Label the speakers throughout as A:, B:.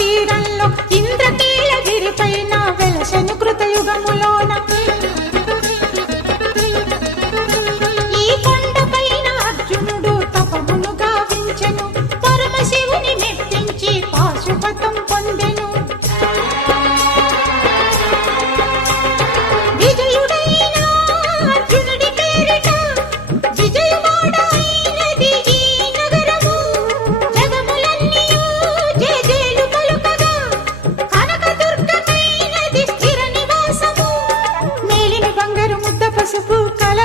A: తీరంలో ఇంద్రకీలగిరిపైన వెలసను కృతయుగములో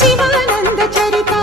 A: శివానంద చరిత